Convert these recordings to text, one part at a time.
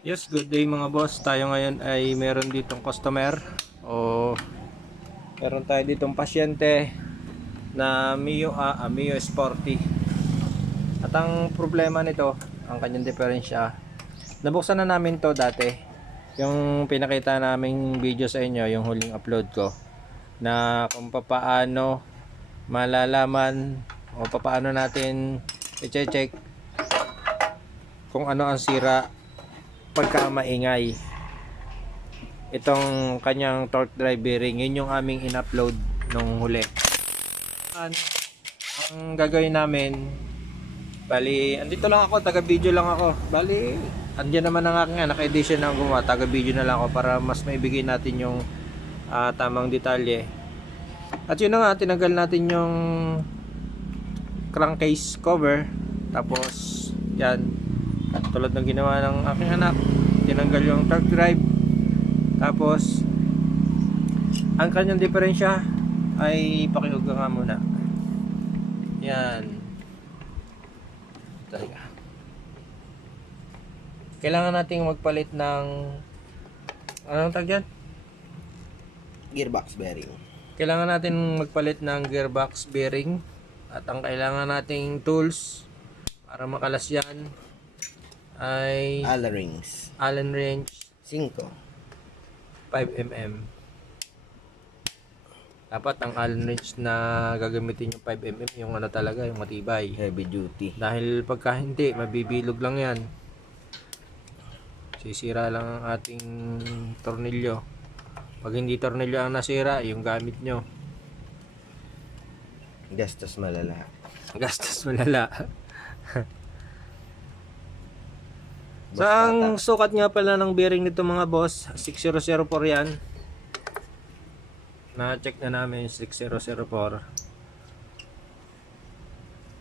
Yes, good day mga boss. Tayo ngayon ay meron ditong customer o meron tayo ditong pasyente na Mio, ah, ah, Mio Sporty. At ang problema nito, ang kanyang diferensya, nabuksan na namin to dati. Yung pinakita naming video sa inyo, yung huling upload ko, na kung papaano malalaman o papaano natin i-check kung ano ang sira pagka maingay itong kanyang torque drive bearing yun yung aming in-upload nung huli. Ang, gagawin namin bali andito lang ako taga video lang ako. Bali andyan naman ang aking anak edition na gumawa taga video na lang ako para mas maibigay natin yung ah, tamang detalye. At yun na nga tinanggal natin yung crankcase cover. Tapos yan tulad ng ginawa ng aking anak tinanggal yung torque drive. Tapos ang kanyang diferensya ay pakiuga nga muna. Yan. Talaga. Kailangan nating magpalit ng anong tag yan? gearbox bearing. kailangan natin magpalit ng gearbox bearing. At ang kailangan nating tools para makalas yan ay Allen rings. Allen wrench 5. 5mm. Dapat ang Allen wrench na gagamitin yung 5mm, yung ano talaga, yung matibay. Heavy duty. Dahil pagka hindi, mabibilog lang yan. Sisira lang ang ating tornilyo. Pag hindi tornilyo ang nasira, yung gamit nyo. Gastos malala. Gastos malala. So, ang sukat nga pala ng bearing nito mga boss, 6004 yan. Na-check na namin yung 6004.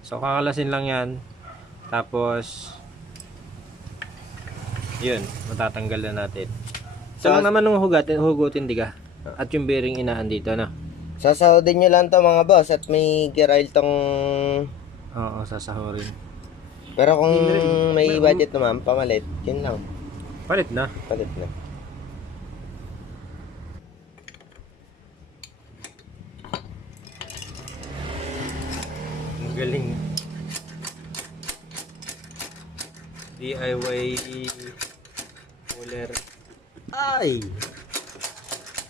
So, kakalasin lang yan. Tapos, yun, matatanggal na natin. So, lang naman nung hugatin, hugutin, di ka? At yung bearing inaan dito, no? Sasahodin nyo lang to mga boss at may gear oil tong... Oo, sasahurin. Pero kung may budget naman, pamalit. Yun lang. Palit na. Palit na. Ang galing. DIY cooler. Ay!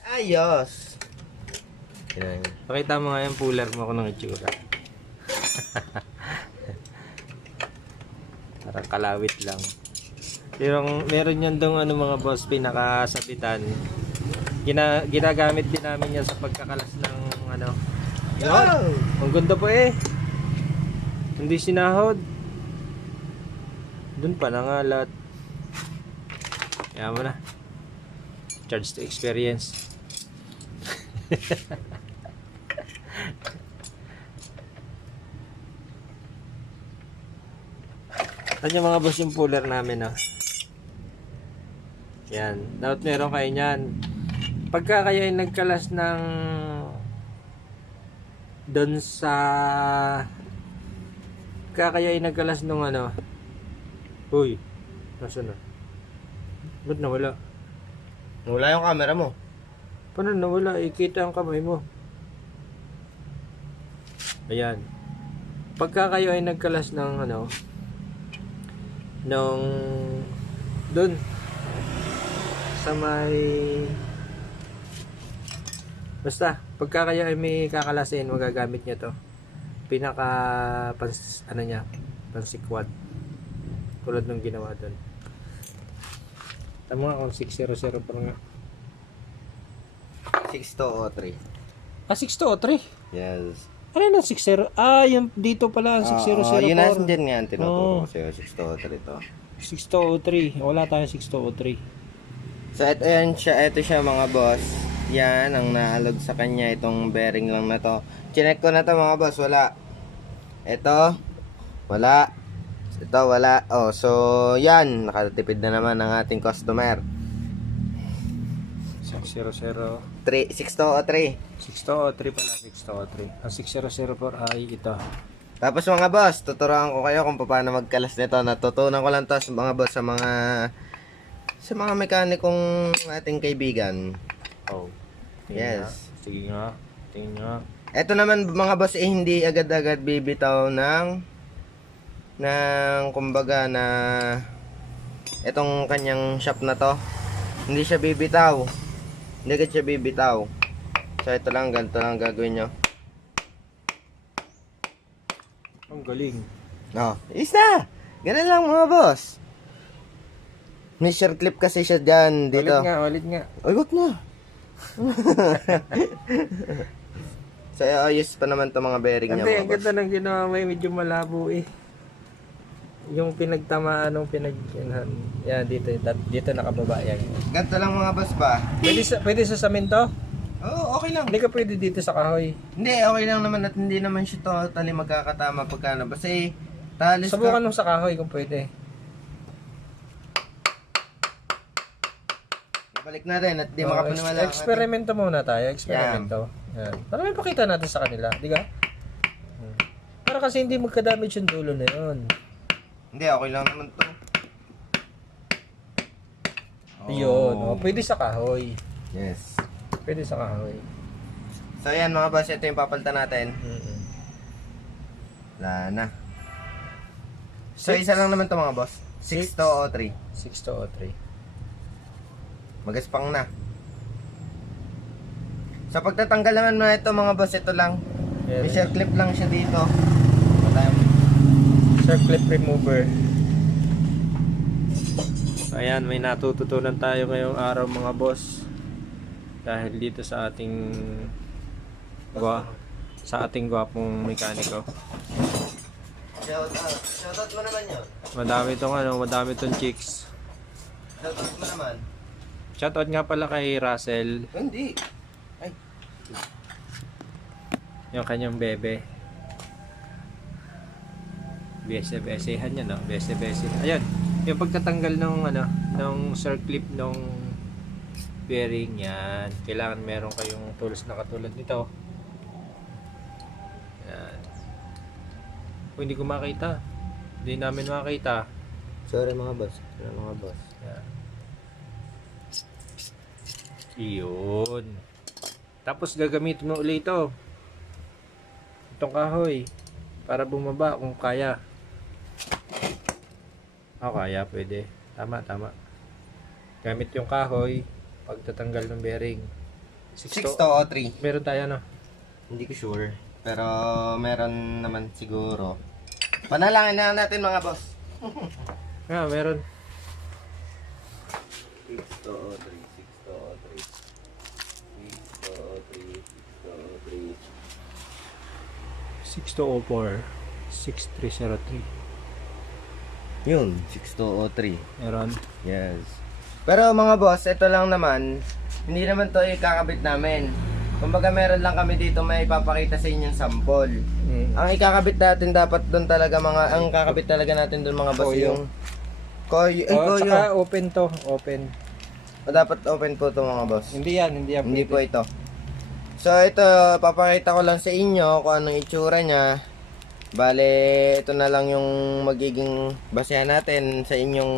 Ayos! Pakita mo nga yung puller mo kung ng itsura. Kalawit lang. Pero meron yan dong ano mga boss pinakasabitan. Gina, ginagamit din namin yan sa pagkakalas ng ano. Yun! Ang ganda po eh. Hindi sinahod. Doon pa nangalat. Kaya mo na. Charge to experience. Ano yung mga boss yung puller namin, no? Yan. Dapat meron kayo niyan. Pagka kayo ay nagkalas ng doon sa pagka kayo ay nagkalas nung ano Uy, nasa na? Ba't nawala? Wala yung camera mo. Paano nawala? Ikita ang kamay mo. Ayan. Pagka kayo ay nagkalas ng ano, nung dun sa may basta pagka kayo ay may kakalasin magagamit nyo to pinaka pans, ano niya pansikwat tulad ng ginawa dun tama nga kung 600 pa nga 6203. Ah, 603. Yes. Ano na 60? Ah, yung dito pala ang 6004. Oo, yun nasa dyan nga ang tinuturo ko sa'yo. 6203 to. 6203. Wala tayong 6203. So ito yan siya, ito siya mga boss. Yan ang naalog sa kanya itong bearing lang na to. Chinek ko na to mga boss, wala. Ito, wala. Ito, wala. Oh, so yan, nakatipid na naman ang ating customer. 600. 3, 6203. 603 pala, 603. Ang 6004 ay ito. Tapos mga boss, tuturuan ko kayo kung paano magkalas nito. Natutunan ko lang to sa mga boss sa mga sa mga mekanikong ating kaibigan. Oh. Yes. Sige nga. Tingin nga. Ito naman mga boss eh, hindi agad-agad bibitaw ng ng kumbaga na itong kanyang shop na to. Hindi siya bibitaw. Hindi agad siya bibitaw. So ito lang, ganito lang gagawin nyo. Ang galing. Oh, isa! Ganun lang mga boss. May clip kasi siya dyan dito. Ulit nga, ulit nga. Ay, wag na. so, ayos pa naman to mga bearing niya ang ganda ng ginawa mo eh, medyo malabo eh. Yung pinagtamaan nung pinag... Yan, dito, dat- dito nakababa yan. Ganito lang mga boss ba? Pwede sa, pwede sa saminto? Oo, okay lang. Hindi ka pwede dito sa kahoy. Hindi, okay lang naman at hindi naman siya totally magkakatama pagka na. Basta eh, talis Subukan mo sa kahoy kung pwede. Balik na rin at di Oh, makapaniwala. ex- Eksperimento muna tayo, eksperimento. Yan. Para may pakita natin sa kanila, di ka? Para kasi hindi magka-damage yung dulo na yun. Hindi, okay lang naman to. Yun, oh, pwede sa kahoy. Yes. Pwede sa kahoy. So yan mga boss, ito yung papalitan natin. Mm-mm. Wala na. So isa lang naman to mga boss. 6 to o 3. 6 to 3. Magaspang na. Sa pagtatanggal naman na ito mga boss, ito lang. May share clip lang siya dito. Clip remover. Ayan, may natututunan tayo ngayong araw mga boss. Dahil dito sa ating gwa sa ating gwapong mekaniko. Shout out. Shout out mo naman yun. Madami tong ano, madami tong chicks. Shout out mo naman. Shoutout nga pala kay Russell, Hindi. Ay. yung kanyang bebe. BSF-han niya, no? BSF-SE. Ayan, yung pagtatanggal ng ano, ng circlip ng bearing yan. Kailangan meron kayong tools na katulad nito. Yan. Kung hindi ko makita, hindi namin makita. Sorry mga boss. Sorry mga boss. Yan. Iyon. Tapos gagamitin mo ulit ito. Itong kahoy. Para bumaba kung kaya. O kaya pwede. Tama, tama. Gamit yung kahoy, pagtatanggal ng bearing. 6 to o 3. Meron tayo ano? Hindi ko sure. Pero meron naman siguro. Panalangin na natin mga boss. Nga, ah, meron. 6 to o 3. 6 to o 3. 6 to o 6303. Yun, 6203. Meron. Yes. Pero mga boss, ito lang naman, hindi naman to ikakabit namin. Kumbaga meron lang kami dito may papakita sa inyong sample. Mm. Ang ikakabit natin dapat doon talaga mga, ang kakabit talaga natin doon mga boss yung Koyo, eh, oh, koyo. Open to, open. O, dapat open po to mga boss. Hindi yan, hindi yan. Hindi po ito. So ito, papakita ko lang sa inyo kung anong itsura niya. Bale, ito na lang yung magiging basehan natin sa inyong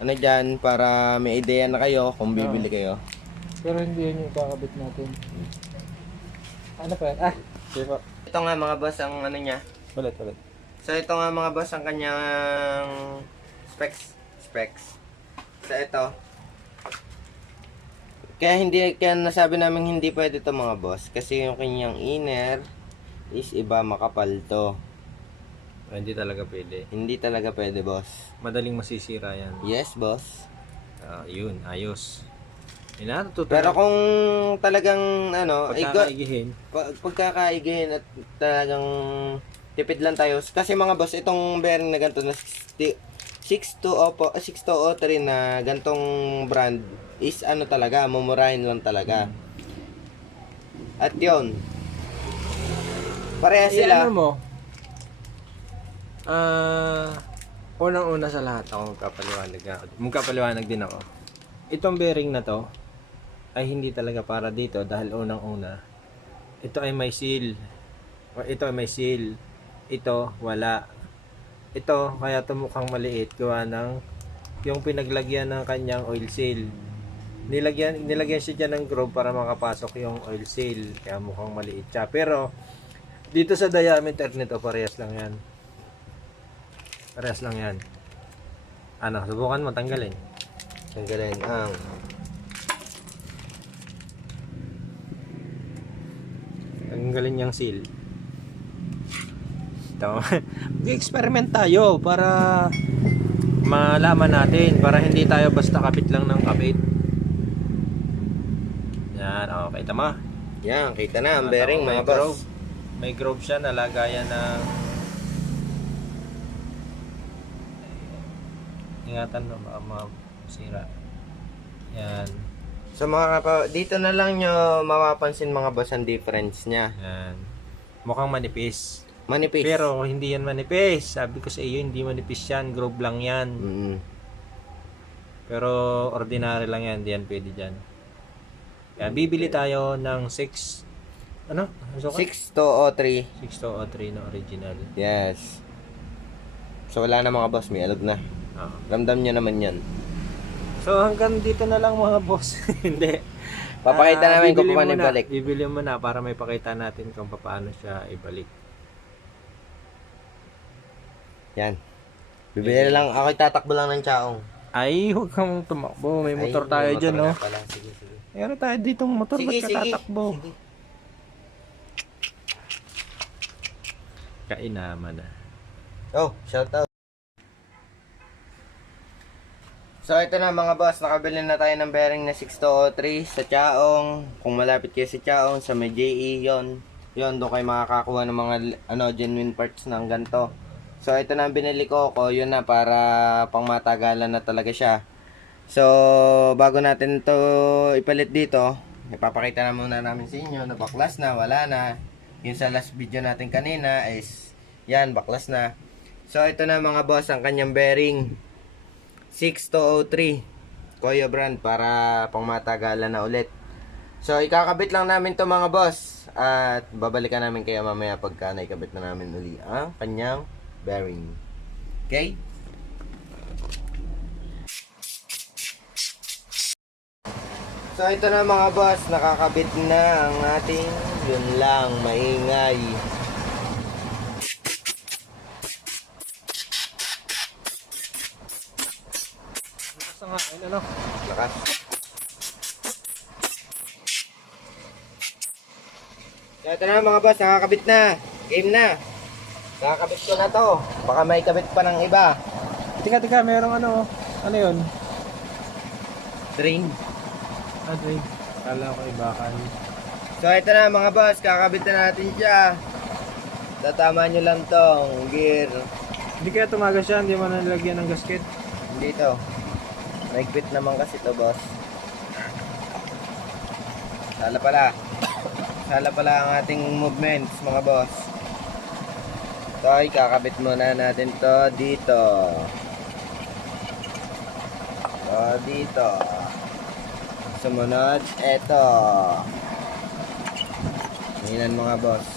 ano dyan para may ideya na kayo kung bibili kayo. Pero hindi yan yung kakabit natin. Ano pa yan? Ah! Sige po. Ito nga mga boss ang ano niya. Ulit, ulit. So ito nga mga boss ang kanyang specs. Specs. So ito. Kaya hindi kaya nasabi namin hindi pwede to mga boss kasi yung kanyang inner is iba makapal to. Ah, hindi talaga pwede. Hindi talaga pwede boss. Madaling masisira yan. Yes boss. Ah, yun, ayos. Inatutunan. Pero kung talagang ano, ay go- Pagkakaigihin. pag, pagkakaigin at talagang tipid lang tayo. Kasi mga boss, itong bearing na ganito na 60 6 to opo, 6 to o 3 na gantong brand is ano talaga, mumurahin lang talaga. At yon Pareha Eh, sila. ano mo? Ah, unang-una sa lahat ako magkapaliwanag ako. Magkapaliwanag din ako. Itong bearing na to ay hindi talaga para dito dahil unang-una ito ay may seal. Ito ay may seal. Ito wala. Ito kaya to mukhang maliit gawa ng yung pinaglagyan ng kanyang oil seal. Nilagyan, nilagyan siya dyan ng groove para makapasok yung oil seal. Kaya mukhang maliit siya. Pero, dito sa diameter nito, parehas lang yan. Parehas lang yan. Ano, subukan mo, tanggalin. Tanggalin ang Tanggalin niyang seal. Ito. Mag-experiment tayo para malaman natin. Para hindi tayo basta kapit lang ng kapit. Yan, okay. Tama. Yan, kita na ang bearing mga boss. May groove siya na lagayan ng ingatan mo baka masira. Yan. So mga kapa, dito na lang nyo mapapansin mga boss ang difference niya. Yan. Mukhang manipis. Manipis. Pero hindi yan manipis. Sabi ko sa iyo, hindi manipis yan. Groove lang yan. Mm-mm. Pero ordinary lang yan. Hindi yan pwede dyan. Kaya bibili tayo ng 6 ano? Ano sukat? 6203. 6203 na original. Yes. So wala na mga boss, may alog na. Oo. Ramdam nyo naman yan. So hanggang dito na lang mga boss. hindi. Papakita Ah, namin kung bibili paano muna. ibalik. Bibili mo na para may pakita natin kung paano siya ibalik. Yan. Bibili lang, ako tatakbo lang ng chaong. Ay, huwag kang tumakbo. May Ay, motor may tayo motor dyan, no? na pala. Sige, sige. Meron tayo ditong motor. Sige, Ba't ka sige. tatakbo? Sige. Kainaman na. Oh, shout out. So ito na mga boss, nakabili na tayo ng bearing na 6203 sa Chaong. Kung malapit kayo sa Chaong, sa may JE yon yon doon kayo makakakuha ng mga ano, genuine parts ng ganito. So ito na ang binili ko ko, yun na para pangmatagalan na talaga siya. So bago natin to ipalit dito, ipapakita na muna namin sa inyo na baklas na, wala na. Yung sa last video natin kanina is yan, baklas na. So ito na mga boss ang kanyang bearing 6203 Koyo brand para pangmatagalan na ulit. So ikakabit lang namin to mga boss at babalikan namin kayo mamaya pagka naikabit na namin uli ang kanyang bearing. Okay? So ito na mga boss, nakakabit na ang ating yun lang, maingay. Basta nga, ayun ano. Lakas. Ito na mga boss, nakakabit na. Game na. Nakakabit ko na to. Baka may kabit pa ng iba. Tika, tika, merong ano. Ano yun? String. Ano yun? Kala ko ibakan. So ito na mga boss, kakabit na natin siya. Tatama nyo lang tong gear. Hindi kaya tumagas siya, hindi mo na nilagyan ng gasket. Dito. Naigpit naman kasi to boss. Sala pala. Sala pala ang ating movements mga boss. So, kakabit muna natin to dito. So, dito. Sumunod, eto. Tingnan mga boss.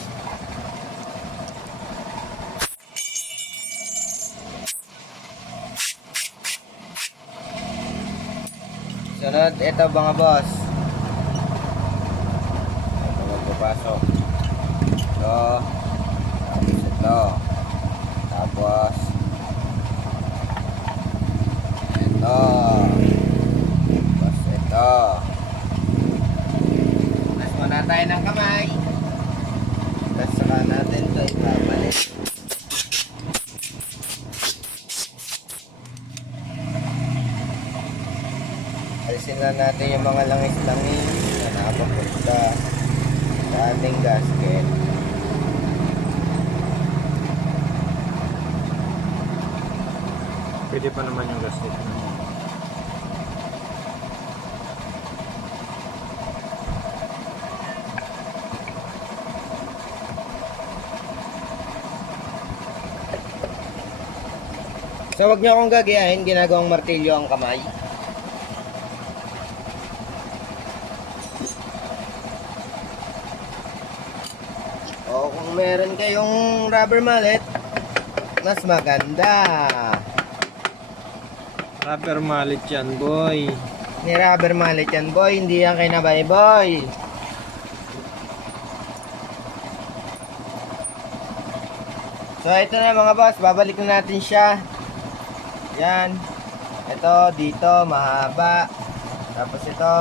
Sunod, ito mga boss. Ito magpapasok. Ito. Tapos ito. Tapos. Ito. Tapos ito. Tapos muna tayo ng kamay. Saka natin ito ibabalik. Alisin na natin yung mga langis-langis na nakapapunta sa ating gasket. Pwede pa naman yung gasket. So wag niyo akong gagayahin, ginagawang martilyo ang kamay. O kung meron kayong rubber mallet, mas maganda. Rapper malit yan, boy. Ni rubber mallet yan, boy. Hindi yan kinabay, boy. So, ito na mga boss. Babalik na natin siya. Yan. Ito, dito, mahaba. Tapos ito,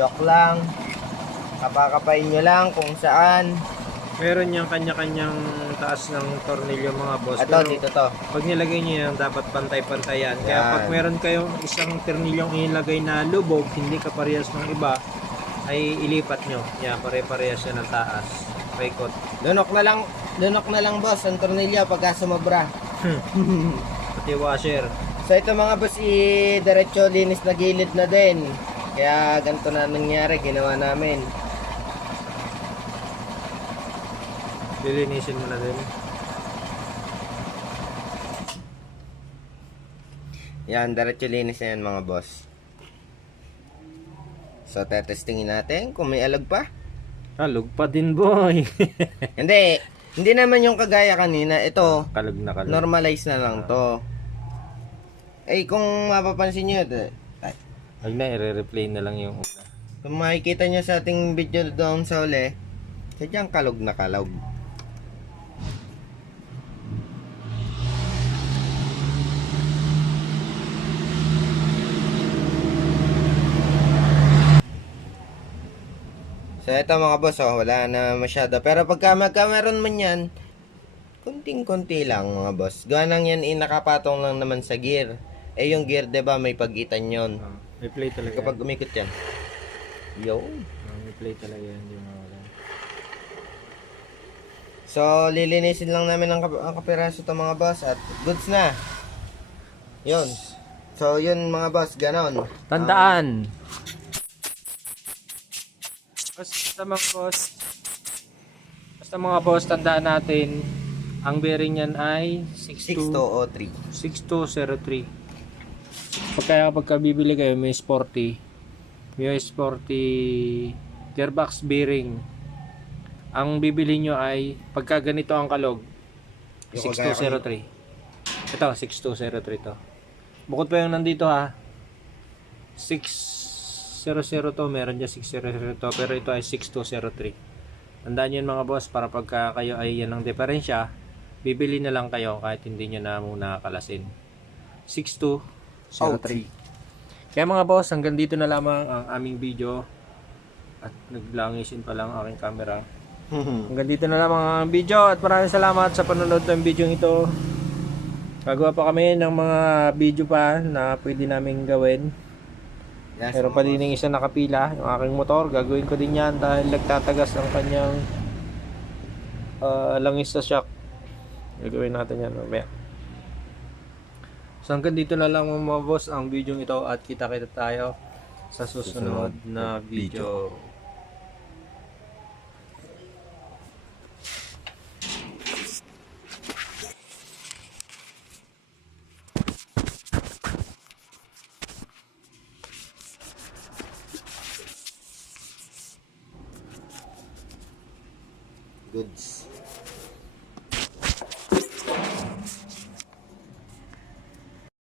joke lang. Kapakapain nyo lang kung saan. Meron niyang kanya-kanyang taas ng tornilyo mga boss. Ito, Pero dito to. pag nilagay niyo yan, dapat pantay-pantayan. Kaya Yan. pag meron kayong isang tornilyong inilagay na lubog, hindi kaparehas ng iba, ay ilipat nyo. Yan, pare-parehas yan ng taas. Paikot. Lunok na lang, lunok na lang boss, ang tornilyo pagka sumobra. Pati washer. So ito mga boss, i-diretso linis na gilid na din. Kaya ganito na nangyari, ginawa namin. Lilinisin mo na din. Yan, diretso linis na yan mga boss. So tetestingin natin kung may alag pa. Kalog pa din, boy. hindi, hindi naman yung kagaya kanina. Ito, kalog na kalog. normalize na lang to. Eh, kung mapapansin nyo, ito, ay, Huwag na, i-replay na lang yung una. kung makikita nyo sa ating video doon sa uli, sadyang kalog na kalog. So ito mga boss, oh, wala na masyado. Pero pagka magka meron man yan, kunting-kunti lang mga boss. Gawa nang yan, eh, nakapatong lang naman sa gear. Eh yung gear, 'di ba may pagitan yon. Ah, may play talaga. Kapag umikot yan. Yo. Ah, may play talaga yan. Hindi mawala. So, lilinisin lang namin ang, kap- ang kapiraso to mga boss at goods na. Yun. So, yun mga boss, ganon. Tandaan. Basta mga boss. Basta mga boss, tandaan natin. Ang bearing niyan ay 62 6203. 6203. Pagka kapag bibili kayo, may sporty. May sporty gearbox bearing. Ang bibili nyo ay pagka ganito ang kalog, Yung kagaya 6203. Ito, 6203 to. Bukod pa yung nandito ha. 600 to, meron dyan 600 to, pero ito ay 6203. Tandaan yun mga boss, para pagka kayo ay yan ang diferensya, bibili na lang kayo kahit hindi nyo na muna kalasin. 6203. Kaya mga boss, hanggang dito na lamang ang aming video. At naglangisin pa lang ang aking camera. Hanggang dito na lamang ang video at maraming salamat sa panonood ng video ito. Gagawa pa kami ng mga video pa na pwede namin gawin. Yes, Meron pa din yung isa nakapila, yung aking motor. Gagawin ko din yan dahil nagtatagas ang kanyang ah, langis sa shock. Gagawin natin yan mamaya. So hanggang dito na lang mga boss ang video ito at kita-kita tayo sa susunod na video.